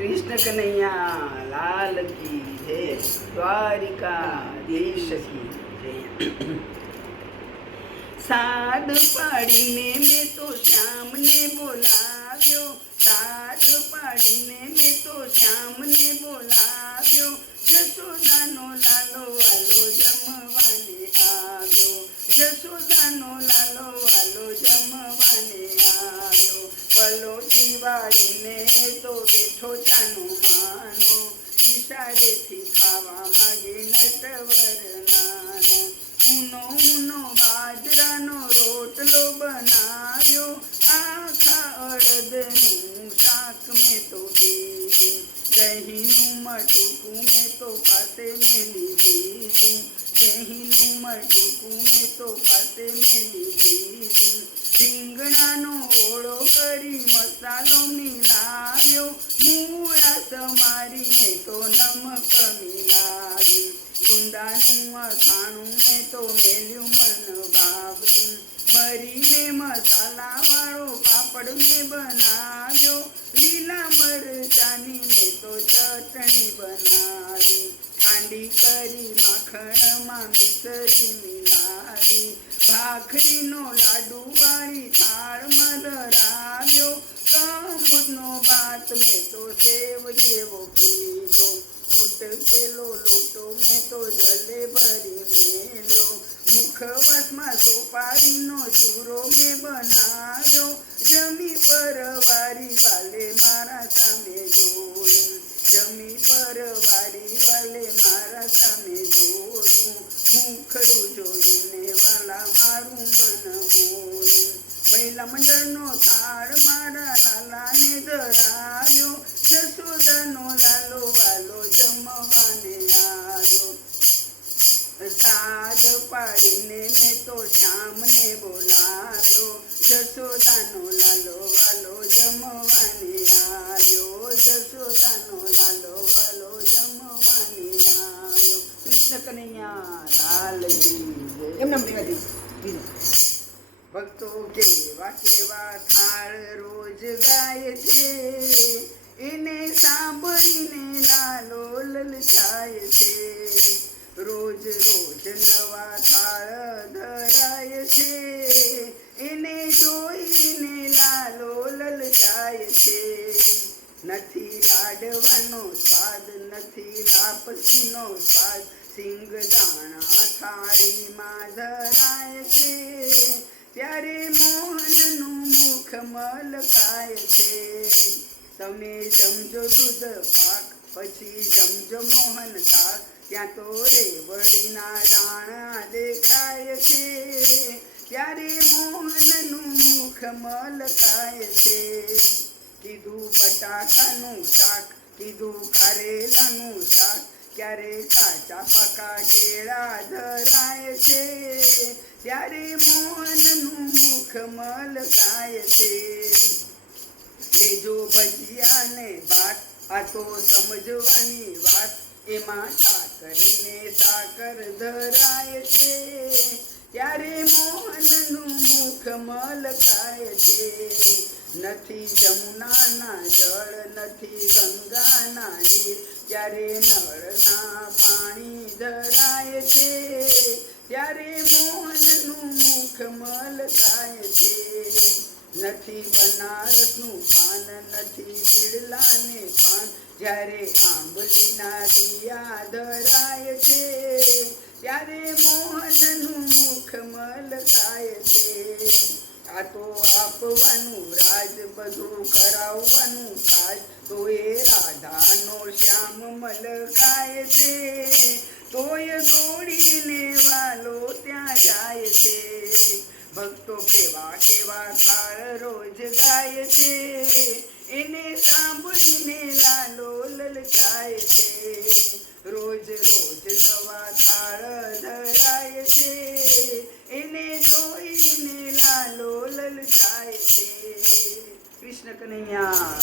कृष्ण कन्हैया लाल की जय। દ્વારિકાધીશ की जय। સાદ પાડીને મેં તો શ્યામને બોલાવ્યો, સાદ પાડીને મેં તો શ્યામને બોલાવ્યો, જશોદાનો લાલો વાલો જમવાને આવ્યો, જશોદાનો લાલો વાલો જમવાને આવ્યો, પલોઠી વાળીને તો બેઠો ચાનો માનો, ઈશારેથી ખાવા માગે નટવર નાનો, ઊનો ઊનો બાજરાનો રોટલો બનાવ્યો, આખા અડદનું શાક મેં તો પીધું, દહીંનું મટુકું મેં તો પાસે મેલી દીધું, દહીંનું મટુકું મેં તો પાસે મેલી દીધું, રીંગણાનો ઓળો કરી મસાલો મિલાવ્યો, મૂળા સમારીને તો નમક મિલાવ્યું, ગુંદાનું અથાણું મેં તો મેલ્યું મન ભાવતું, મરીને મસાલાવાળો પાપડ મેં બનાવ્યો, લીલા મરચાની મેં તો ચટણી બનાવી, ખાંડી કરી માખણમાં મિસરી મિલાવી, ભાખરીનો લાડુ વાળી થાળમાં ધરાવ્યો, કમૂરનો ભાત મેં તો સેવ જેવો પીધો, ઉટકેલો લોટો મેં તો જલે ભરી મેલ્યો, મુખવાસમાં સોપારીનો ચૂરો મેં બનાવ્યો, જમી પરવારી વાલે મારા સામે જોયું, જમી પરવારી વાલે મારા સામે જોયું, મુખડું જોયું ને વાલા મારું મન મોયું, મહિલા મંડળનો થાળ મારા લાલાને ધરાવ્યો, જશોદાનો લાલો વાલો જમવાને આવ્યો, સાદ પાડીને મેં તો શ્યામને બોલાવ્યો, જશોદાનો લાલો વાલો જમવાને આવ્યો, જશોદાનો લાલો વાલો જમવાને આવ્યો। કૃષ્ણ કનૈયા લાલ કી જય। ભક્તો કેવા કેવા થાળ રોજ ગાય છે, એને સાંભળીને લાલો લલચાય છે, રોજ રોજ નવા થાળ ધરાય છે, એને જોઈને લાલો લલચાય છે, નથી લાડવાનો સ્વાદ નથી લાપસીનો સ્વાદ, સિંગદાણા થાળીમાં ધરાય છે, ત્યારે મોહનનું મુખ મલકાય છે, તમે જમજો દૂધ પાક પછી જમજો મોહન શાક, ત્યાં તો રેવડીના દાણા દેખાય છે, ત્યારે મોહનનું મુખ મલકાય છે, કીધું બટાકાનું શાક કીધું કારેલાનું શાક, ક્યારે કાચા પાકા કેળા ધરાય છે, ત્યારે મોહનનું મુખ મલકાય છે, લેજો ભજીયા ને ભાત આ તો સમજવાની વાત, એમાં સાકરને સાકર ધરાય છે, ત્યારે મોહનનું મુખ મલકાય છે, નથી જમુનાના જળ નથી ગંગાના નીર, ત્યારે નળના પાણી ધરાય છે, ત્યારે મોહનનું મુખ મલકાય છે, નથી બનારસનું પાન નથી બિરલાને પાન, જ્યારે આંબલીના દિયા ધરાય છે, ત્યારે મોહનનું મુખ મલકાય છે, આ તો આપવાનું રાજ બધું કરાવવાનું કાજ, તો એ રાધાનો શ્યામ મલકાય છે, તોય દોડીને વાલો ત્યાં જાય છે, ભક્તો કેવા કેવા થાળ રોજ ગાય છે, એને સાંભળીને લાલો લલચાય છે, રોજ રોજ નવા થાળ ધરાય છે, એને જોઈને લાલો લલચાય છે। કૃષ્ણ કનૈયા